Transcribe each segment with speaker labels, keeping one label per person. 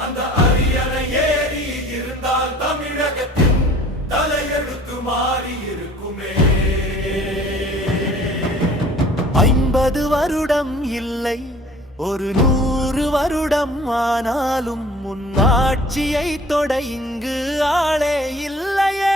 Speaker 1: அந்த அரியணை ஏறி இருந்தால் தமிழகத்தின் தலையெழுத்து மாறி இருக்குமே.
Speaker 2: ஐம்பது வருடம் இல்லை ஒரு நூறு வருடம் ஆனாலும் உன் ஆட்சியை தொட இங்கு ஆளே இல்லையே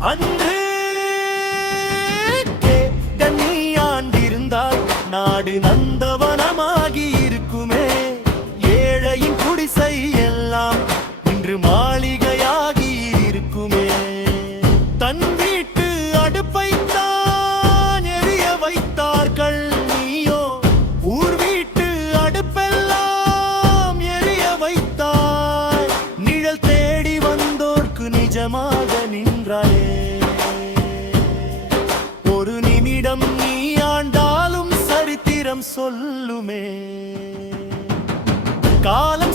Speaker 2: அன்று ஆண்டிருந்தால் நாடு நந்தவனமாகி இருக்குமே. ஏழையின் குடிசை எல்லாம் இன்று மாளிகையாகி இருக்குமே. தன் வீட்டு அடுப்பைத்தான் எரிய வைத்தான் சொல்லுமே. கால